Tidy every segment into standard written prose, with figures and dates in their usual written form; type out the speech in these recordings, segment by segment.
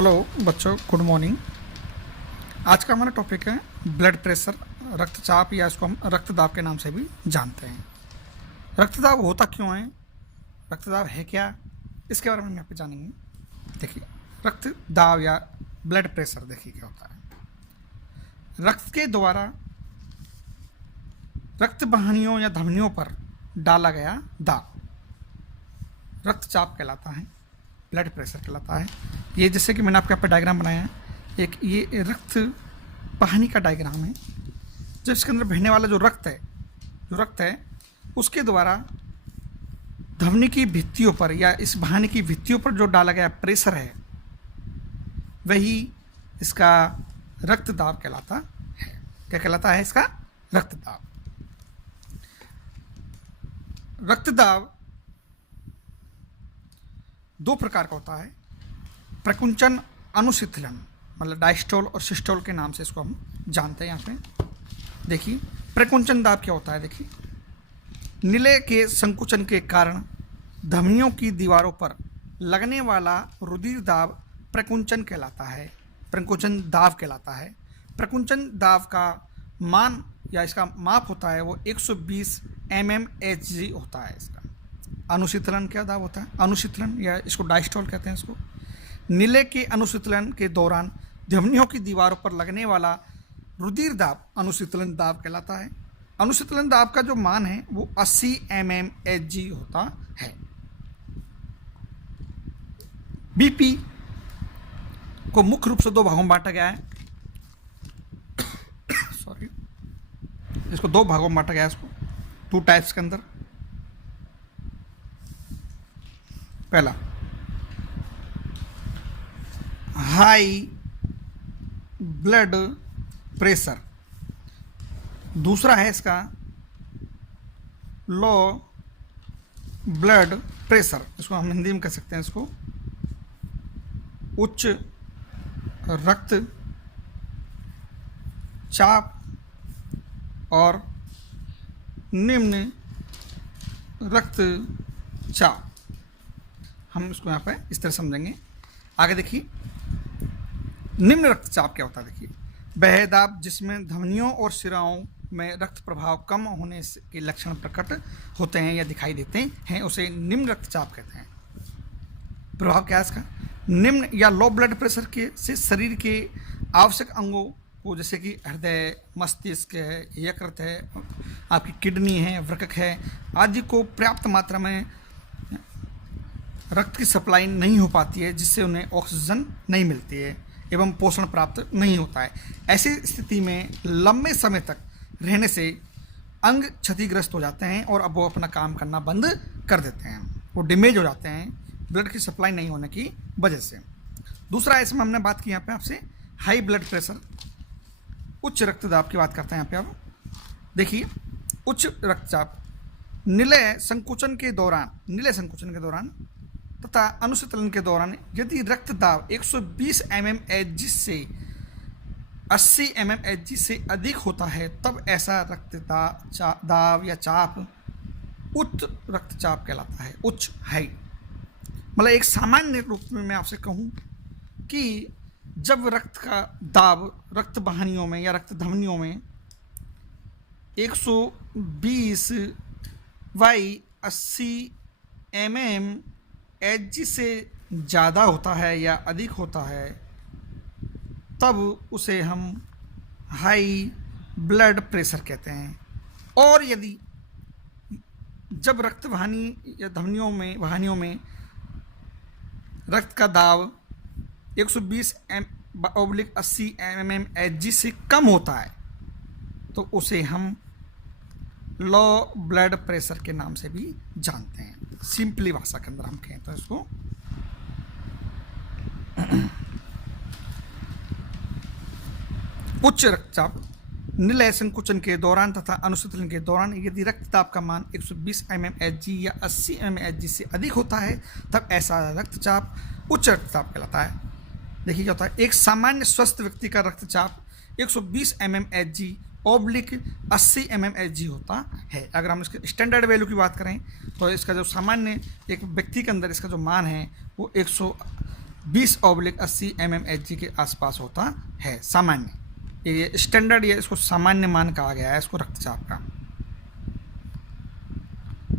Hello बच्चों, good morning. आज का हमारा टॉपिक है ब्लड प्रेशर, रक्तचाप, या इसको हम रक्तदाब के नाम से भी जानते हैं। रक्तदाब होता क्यों है, रक्तदाब है क्या, इसके बारे में हम यहाँ पे जानेंगे। देखिए, रक्तदाब या ब्लड प्रेशर देखिए क्या होता है। रक्त के द्वारा रक्त वाहिनियों या धमनियों पर डाला गया दाब रक्तचाप कहलाता है, ब्लड प्रेशर कहलाता है। ये जैसे कि मैंने आपके यहाँ पर डायग्राम बनाया है, एक ये रक्त वाहिनी का डायग्राम है, जो इसके अंदर बहने वाला जो रक्त है उसके द्वारा धमनी की भित्तियों पर या इस वाहिनी की भित्तियों पर जो डाला गया प्रेशर है वही इसका रक्तदाब कहलाता है। क्या कहलाता है इसका? रक्तदाब। रक्तदाब दो प्रकार का होता है, प्रकुंचन अनुशीतलन, मतलब डायस्टोल और सिस्टोल के नाम से इसको हम जानते हैं। यहाँ पे देखिए, प्रकुंचन दाब क्या होता है। देखिए, नीले के संकुचन के कारण धमनियों की दीवारों पर लगने वाला रुधिर दाब प्रकुंचन कहलाता है, प्रकुंचन दाब कहलाता है। प्रकुंचन दाब का मान या इसका माप होता है वो 120 mmHg होता है इसका। अनुशीतलन क्या दाब होता है? अनुशीतलन, या इसको डायस्टोल कहते हैं इसको। नीले के अनुशीतलन के दौरान धमनियों की दीवारों पर लगने वाला रुधिर दाब अनुशीतलन दाब कहलाता है। अनुशीतलन दाब का जो मान है वो 80 mmHg होता है। बीपी को मुख्य रूप से दो भागों में बांटा गया है। सॉरी, इसको दो भागों में बांटा गया है, इसको टू टाइप्स के अंदर। पहला हाई ब्लड प्रेशर, दूसरा है इसका लो ब्लड प्रेशर। इसको हम हिंदी में कह सकते हैं इसको उच्च रक्त चाप और निम्न रक्तचाप। हम इसको यहाँ पे इस तरह समझेंगे। आगे देखिए, निम्न रक्तचाप क्या होता है। देखिए, वह दाब जिसमें धमनियों और शिराओं में रक्त प्रभाव कम होने के लक्षण प्रकट होते हैं या दिखाई देते हैं, उसे निम्न रक्तचाप कहते हैं। प्रभाव क्या है इसका? निम्न या लो ब्लड प्रेशर के से शरीर के आवश्यक अंगों को, जैसे कि हृदय, मस्तिष्क है, यकृत है, आपकी किडनी है, वृक्क है आदि को पर्याप्त मात्रा में रक्त की सप्लाई नहीं हो पाती है, जिससे उन्हें ऑक्सीजन नहीं मिलती है एवं पोषण प्राप्त नहीं होता है। ऐसी स्थिति में लंबे समय तक रहने से अंग क्षतिग्रस्त हो जाते हैं और अब वो अपना काम करना बंद कर देते हैं, वो डैमेज हो जाते हैं ब्लड की सप्लाई नहीं होने की वजह से। दूसरा, इसमें हमने बात की यहाँ पे आपसे हाई ब्लड प्रेशर, उच्च रक्तदाब की बात करते हैं यहाँ पे। अब देखिए, उच्च रक्तचाप नीले संकुचन के दौरान तथा अनुशीतलन के दौरान यदि रक्तदाब 120 mmHg से 80 mmHg से अधिक होता है, तब ऐसा रक्तदाब या चाप उच्च रक्तचाप कहलाता है। उच्च, हाई, मतलब एक सामान्य रूप में मैं आपसे कहूँ कि जब रक्त का दाब रक्त वाहिनियों में या रक्त धमनियों में 120/80 mmHg से ज़्यादा होता है या अधिक होता है, तब उसे हम हाई ब्लड प्रेशर कहते हैं। और यदि जब रक्त वाहिनी या वाहिनियों में रक्त का दाब 120/80 mmHg से कम होता है, तो उसे हम लो ब्लड प्रेशर के नाम से भी जानते हैं। सिंपली भाषा के अंदर हम कहें तो इसको उच्च रक्तचाप निलय संकुचन के दौरान तथा अनुशीतलन के दौरान यदि रक्तचाप का मान 120 mmHg या 80 mmHg से अधिक होता है, तब ऐसा रक्तचाप उच्च रक्तचाप कहलाता है। देखिए क्या होता है, एक सामान्य स्वस्थ व्यक्ति का रक्तचाप 120 mmHg ऑब्लिक 80 mmHg होता है। अगर हम इसके स्टैंडर्ड वैल्यू की बात करें तो इसका जो सामान्य एक व्यक्ति के अंदर इसका जो मान है वो 20/80 mmHg के आसपास होता है सामान्य। ये स्टैंडर्ड, ये इसको सामान्य मान कहा गया है, इसको रक्तचाप का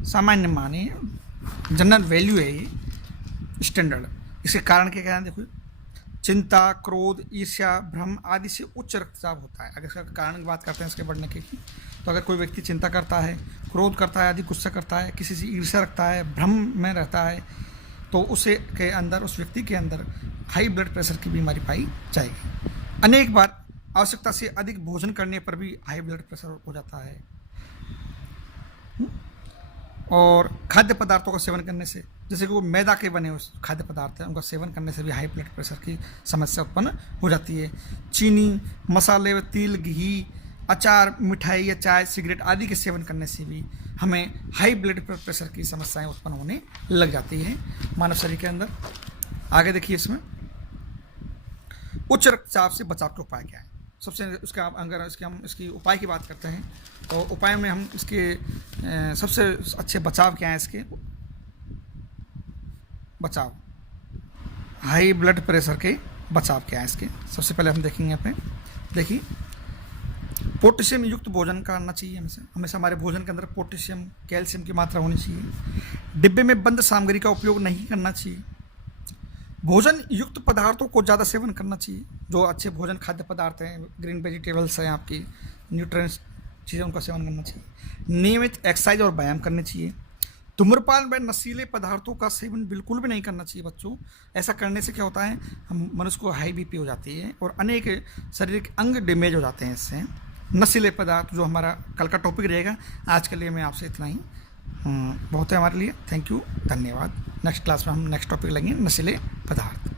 सामान्य मान है, जनरल वैल्यू है ये, स्टैंडर्ड। इसके कारण क्या है, देखो चिंता, क्रोध, ईर्ष्या, भ्रम आदि से उच्च रक्तचाप होता है। अगर इसका कारण की बात करते हैं इसके बढ़ने की, तो अगर कोई व्यक्ति चिंता करता है, क्रोध करता है, आदि गुस्सा करता है, किसी से ईर्ष्या रखता है, भ्रम में रहता है, तो उसे के अंदर, उस व्यक्ति के अंदर हाई ब्लड प्रेशर की बीमारी पाई जाएगी। अनेक बार आवश्यकता से अधिक भोजन करने पर भी हाई ब्लड प्रेशर हो जाता है। और खाद्य पदार्थों का सेवन करने से, जैसे कि वो मैदा के बने हुए खाद्य पदार्थ हैं, उनका सेवन करने से भी हाई ब्लड प्रेशर की समस्या उत्पन्न हो जाती है। चीनी, मसाले, तिल, घी, अचार, मिठाई या चाय, सिगरेट आदि के सेवन करने से भी हमें हाई ब्लड प्रेशर की समस्याएं उत्पन्न होने लग जाती हैं मानव शरीर के अंदर। आगे देखिए, इसमें उच्च रक्तचाप से बचाव के उपाय क्या है। सबसे उसका अगर हम इसकी उपाय की बात करते हैं, तो उपाय में हम इसके सबसे अच्छे बचाव क्या है, इसके बचाव, हाई ब्लड प्रेशर के बचाव क्या है इसके। सबसे पहले हम देखेंगे यहाँ पे, देखिए पोटेशियम युक्त भोजन करना चाहिए। हमेशा हमारे भोजन के अंदर पोटेशियम, कैल्शियम की मात्रा होनी चाहिए। डिब्बे में बंद सामग्री का उपयोग नहीं करना चाहिए। भोजन युक्त पदार्थों को ज़्यादा सेवन करना चाहिए। जो अच्छे भोजन खाद्य पदार्थ हैं, ग्रीन वेजिटेबल्स हैं, आपकी न्यूट्रिएंट्स चीज़ें, उनका सेवन करना चाहिए। नियमित एक्सरसाइज और व्यायाम करने चाहिए। धूम्रपान व नशीले पदार्थों का सेवन बिल्कुल भी नहीं करना चाहिए बच्चों। ऐसा करने से क्या होता है, हम मनुष्य को हाई बीपी हो जाती है और अनेक शारीरिक अंग डैमेज हो जाते हैं इससे। नशीले पदार्थ जो हमारा कल का टॉपिक रहेगा। आज के लिए मैं आपसे इतना ही, बहुत है हमारे लिए। थैंक यू, धन्यवाद। नेक्स्ट क्लास में हम नेक्स्ट टॉपिक लेंगे, नशीले पदार्थ।